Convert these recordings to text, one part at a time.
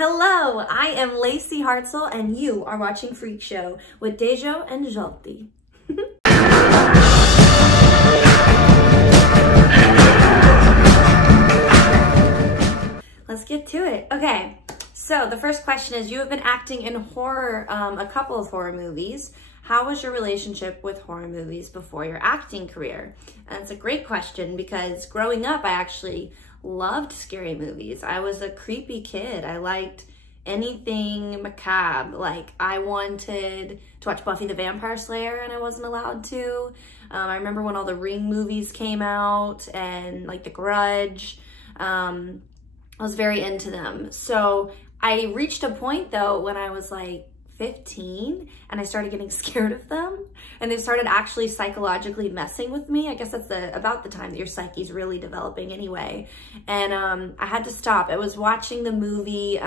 Hello, I am Lacy Hartselle, and you are watching Freak Show with Dejo and Jolty. Let's get to it. Okay, so the first question is, you have been acting in horror, a couple of horror movies. How was your relationship with horror movies before your acting career? And it's a great question because growing up, I actually loved scary movies. I was a creepy kid. I liked anything macabre. Like, I wanted to watch Buffy the Vampire Slayer and I wasn't allowed to. I remember when all the Ring movies came out and like The Grudge. I was very into them. So I reached a point though when I was like 15 and I started getting scared of them and they started actually psychologically messing with me. I guess that's about the time that your psyche's really developing anyway. And I had to stop. I was watching the movie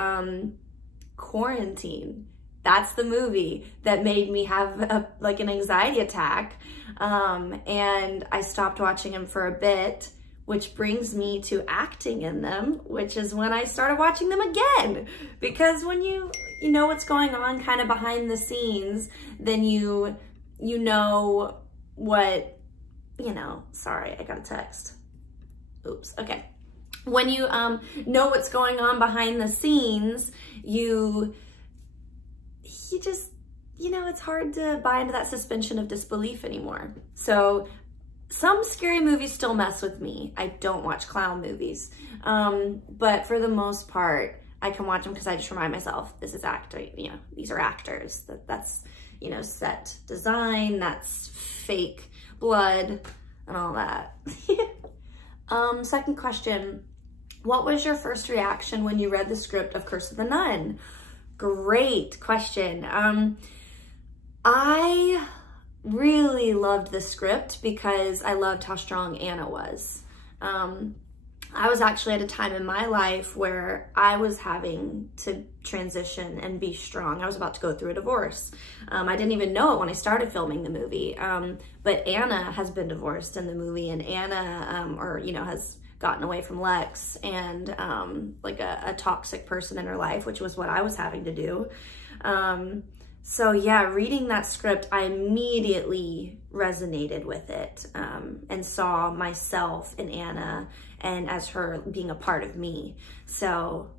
Quarantine. That's the movie that made me have an anxiety attack. And I stopped watching them for a bit, which brings me to acting in them, which is when I started watching them again. Because when you know what's going on kind of behind the scenes, then you know what, sorry, I got a text. Oops, okay. When you know what's going on behind the scenes, you just, it's hard to buy into that suspension of disbelief anymore. So some scary movies still mess with me. I don't watch clown movies. But for the most part, I can watch them because I just remind myself, this is acting, these are actors. That's, set design, that's fake blood and all that. Second question, what was your first reaction when you read the script of Curse of the Nun? Great question. I really loved the script because I loved how strong Anna was. I was actually at a time in my life where I was having to transition and be strong. I was about to go through a divorce. I didn't even know it when I started filming the movie. But Anna has been divorced in the movie, and Anna, has gotten away from Lex and a toxic person in her life, which was what I was having to do. So yeah, reading that script, I immediately resonated with it and saw myself in Anna and as her being a part of me. So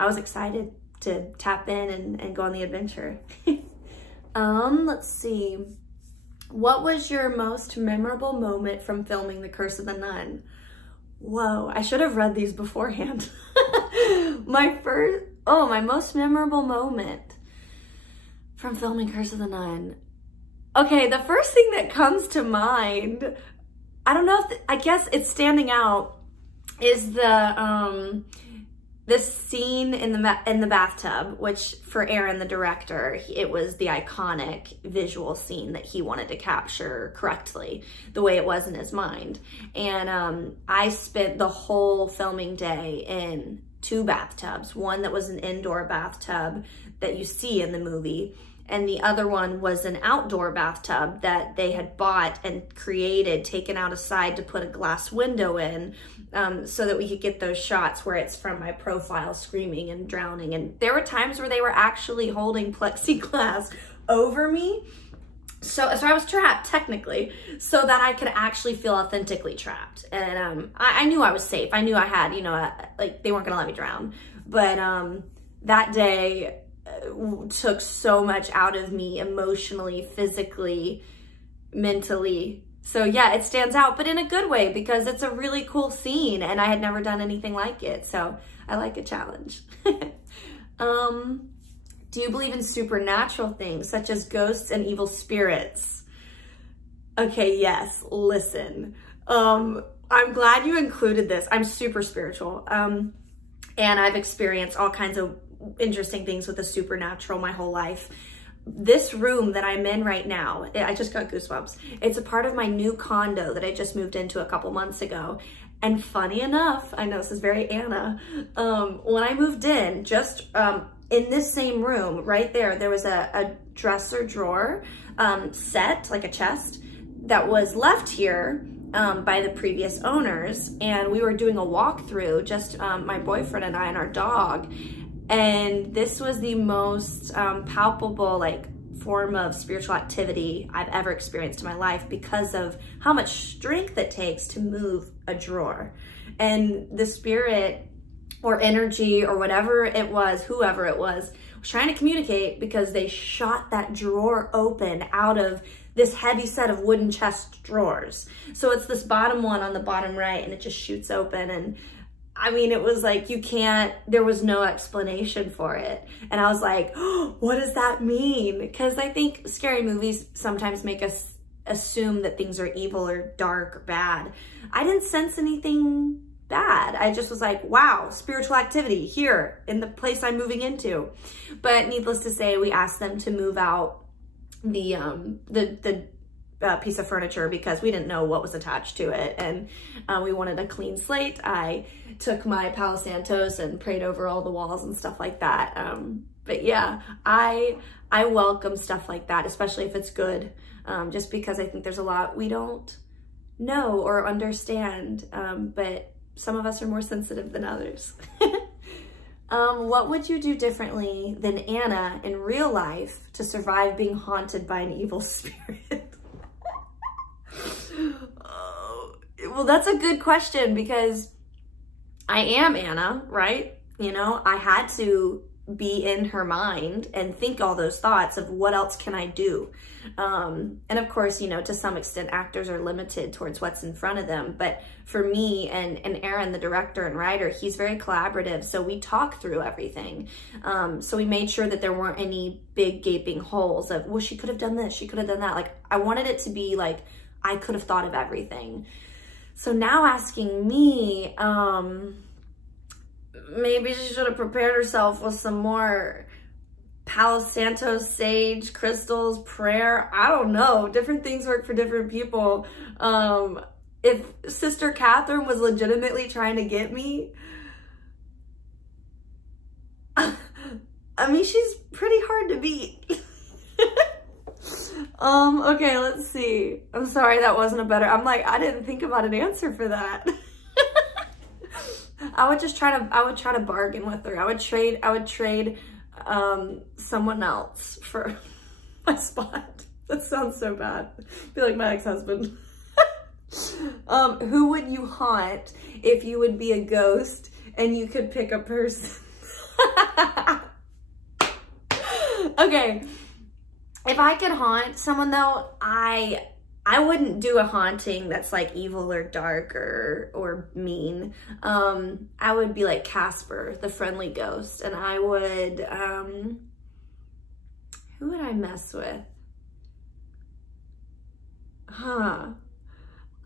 I was excited to tap in and go on the adventure. Let's see. What was your most memorable moment from filming The Curse of the Nun? Whoa, I should have read these beforehand. My most memorable moment from filming Curse of the Nun. Okay, the first thing that comes to mind, I don't know if, I guess it's standing out, is this scene in the bathtub, which for Aaron, the director, it was the iconic visual scene that he wanted to capture correctly, the way it was in his mind. And I spent the whole filming day in 2 bathtubs, one that was an indoor bathtub that you see in the movie, and the other one was an outdoor bathtub that they had bought and created, taken out aside to put a glass window in, so that we could get those shots where it's from my profile screaming and drowning. And there were times where they were actually holding plexiglass over me. So I was trapped technically, so that I could actually feel authentically trapped. And I knew I was safe. I knew I had, they weren't gonna let me drown. But that day took so much out of me emotionally, physically, mentally. So yeah, it stands out, but in a good way because it's a really cool scene and I had never done anything like it. So I like a challenge. Do you believe in supernatural things such as ghosts and evil spirits? Okay, yes, listen. I'm glad you included this. I'm super spiritual. And I've experienced all kinds of interesting things with the supernatural my whole life. This room that I'm in right now, I just got goosebumps. It's a part of my new condo that I just moved into a couple months ago. And funny enough, I know this is very Anna, when I moved in, just in this same room right there was a dresser drawer set, like a chest, that was left here by the previous owners. And we were doing a walkthrough, just my boyfriend and I and our dog. And this was the most palpable like form of spiritual activity I've ever experienced in my life because of how much strength it takes to move a drawer. And the spirit or energy or whatever it was, whoever it was trying to communicate, because they shot that drawer open out of this heavy set of wooden chest drawers. So it's this bottom one on the bottom right, and it just shoots open. And I mean, it was like, there was no explanation for it. And I was like, oh, what does that mean? Because I think scary movies sometimes make us assume that things are evil or dark or bad. I didn't sense anything bad. I just was like, wow, spiritual activity here in the place I'm moving into. But needless to say, we asked them to move out the piece of furniture because we didn't know what was attached to it, and we wanted a clean slate. I took my Palo Santos and prayed over all the walls and stuff like that. But yeah, I welcome stuff like that, especially if it's good, just because I think there's a lot we don't know or understand, but some of us are more sensitive than others. What would you do differently than Anna in real life to survive being haunted by an evil spirit? Well, that's a good question, because I am Anna, right? You know, I had to be in her mind and think all those thoughts of what else can I do? And of course, you know, to some extent, actors are limited towards what's in front of them. But for me and Aaron, the director and writer, he's very collaborative. So we talk through everything. So we made sure that there weren't any big gaping holes of, well, she could have done this, she could have done that. Like, I wanted it to be like, I could have thought of everything. So now asking me, maybe she should have prepared herself with some more Palo Santos, sage, crystals, prayer. I don't know. Different things work for different people. If Sister Catherine was legitimately trying to get me, I mean, she's pretty hard to beat. Okay, let's see. I'm sorry that wasn't a better, I didn't think about an answer for that. I would try to bargain with her. I would trade someone else for my spot. That sounds so bad. Be like my ex-husband. Who would you haunt if you would be a ghost and you could pick a person? Okay. If I could haunt someone though, I wouldn't do a haunting that's like evil or dark or mean. I would be like Casper, the friendly ghost, and I would, who would I mess with?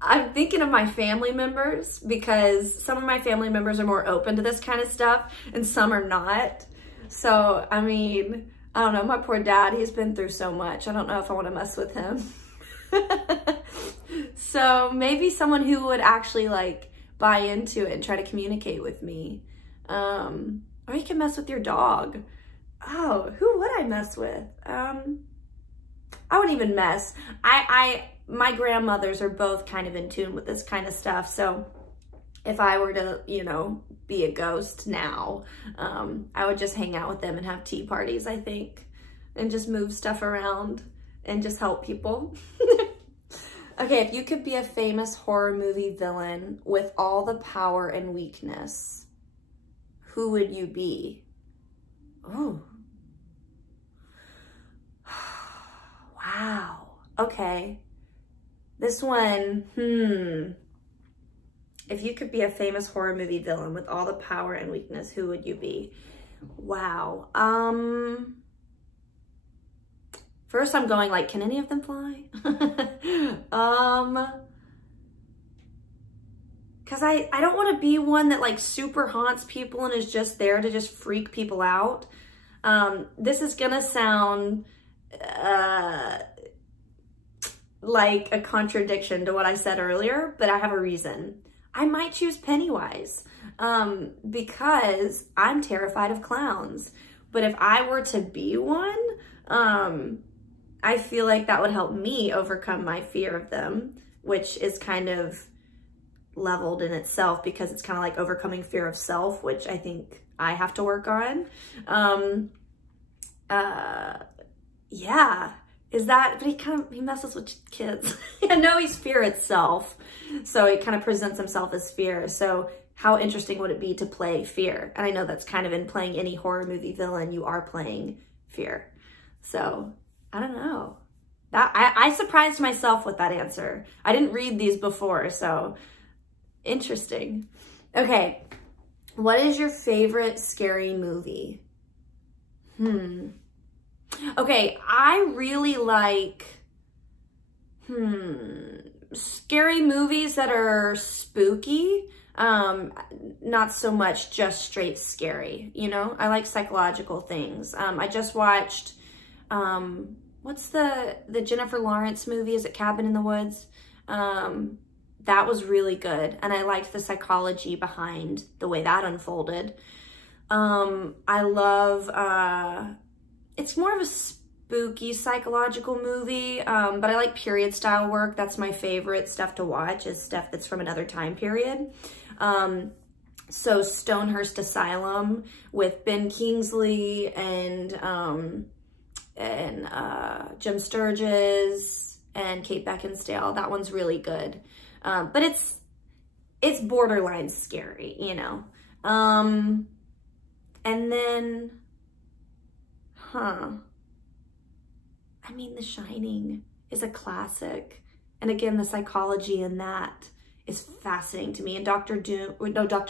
I'm thinking of my family members, because some of my family members are more open to this kind of stuff and some are not. So, I mean, I don't know, my poor dad, he's been through so much. I don't know if I want to mess with him. So maybe someone who would actually like buy into it and try to communicate with me. Or you can mess with your dog. Oh, who would I mess with? I wouldn't even mess. My grandmothers are both kind of in tune with this kind of stuff. So if I were to, you know, be a ghost now, I would just hang out with them and have tea parties, I think, and just move stuff around and just help people. Okay, if you could be a famous horror movie villain with all the power and weakness, who would you be? Oh. Wow. Okay. This one, If you could be a famous horror movie villain with all the power and weakness, who would you be? Wow. First I'm going like, can any of them fly? Cause I don't want to be one that like super haunts people and is just there to just freak people out. This is gonna sound like a contradiction to what I said earlier, but I have a reason. I might choose Pennywise, because I'm terrified of clowns. But if I were to be one, I feel like that would help me overcome my fear of them, which is kind of leveled in itself because it's kind of like overcoming fear of self, which I think I have to work on. Yeah, is that, but he messes with kids. I know he's fear itself, so he kind of presents himself as fear. So how interesting would it be to play fear? And I know that's kind of in playing any horror movie villain, you are playing fear. So I don't know. That I surprised myself with that answer. I didn't read these before, so interesting. Okay, what is your favorite scary movie? Okay, I really like scary movies that are spooky. Not so much just straight scary, you know? I like psychological things. I just watched, what's the Jennifer Lawrence movie? Is it Cabin in the Woods? That was really good. And I liked the psychology behind the way that unfolded. I love, it's more of a spooky psychological movie, but I like period style work. That's my favorite stuff to watch, is stuff that's from another time period. So Stonehurst Asylum with Ben Kingsley and Jim Sturgis and Kate Beckinsale. That one's really good. But it's borderline scary, you know. And then, I mean, The Shining is a classic. And again, the psychology in that is fascinating to me. And Dr.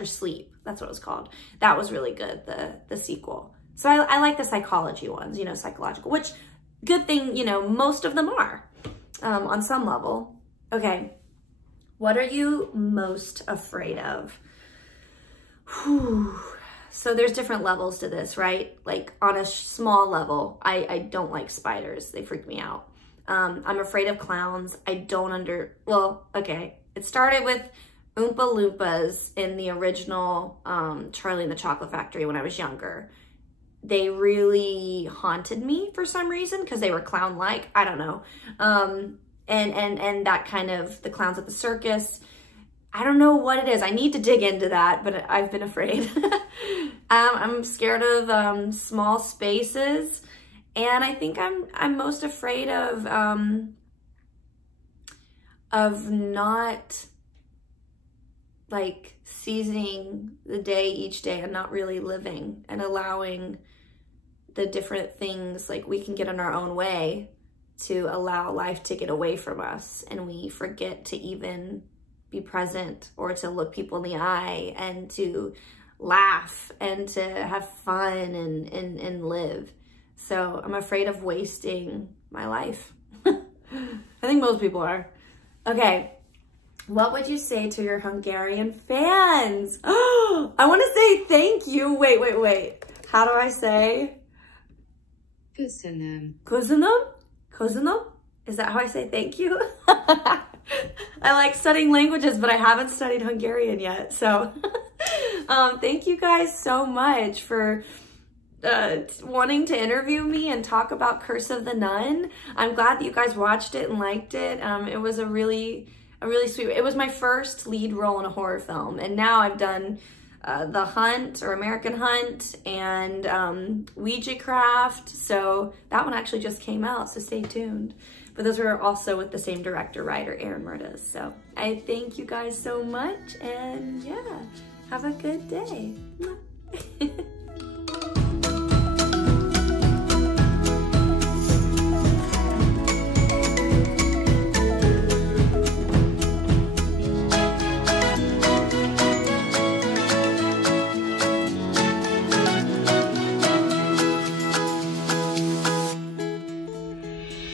Sleep, that's what it was called. That was really good, the sequel. So I like the psychology ones, you know, psychological, which, good thing, you know, most of them are, on some level. Okay, what are you most afraid of? Whew. So there's different levels to this, right? Like on a small level, I don't like spiders. They freak me out. I'm afraid of clowns. Well, okay. It started with Oompa Loompas in the original Charlie and the Chocolate Factory when I was younger. They really haunted me for some reason because they were clown-like. I don't know. And that kind of, the clowns at the circus. I don't know what it is. I need to dig into that, but I've been afraid. I'm scared of small spaces, and I think I'm most afraid of not like seizing the day each day and not really living and allowing the different things, like we can get in our own way to allow life to get away from us, and we forget to even be present or to look people in the eye and to laugh and to have fun and live. So I'm afraid of wasting my life. I think most people are. Okay, what would you say to your Hungarian fans? Oh, I want to say thank you. Wait. How do I say? Köszönöm. Köszönöm? Köszönöm? Is that how I say thank you? I like studying languages, but I haven't studied Hungarian yet. So thank you guys so much for wanting to interview me and talk about Curse of the Nun. I'm glad that you guys watched it and liked it. It was a really sweet, it was my first lead role in a horror film. And now I've done The Hunt, or American Hunt, and Ouija Craft. So that one actually just came out, so stay tuned. But those were also with the same director, writer, Aaron Murdas. So I thank you guys so much, and yeah, have a good day.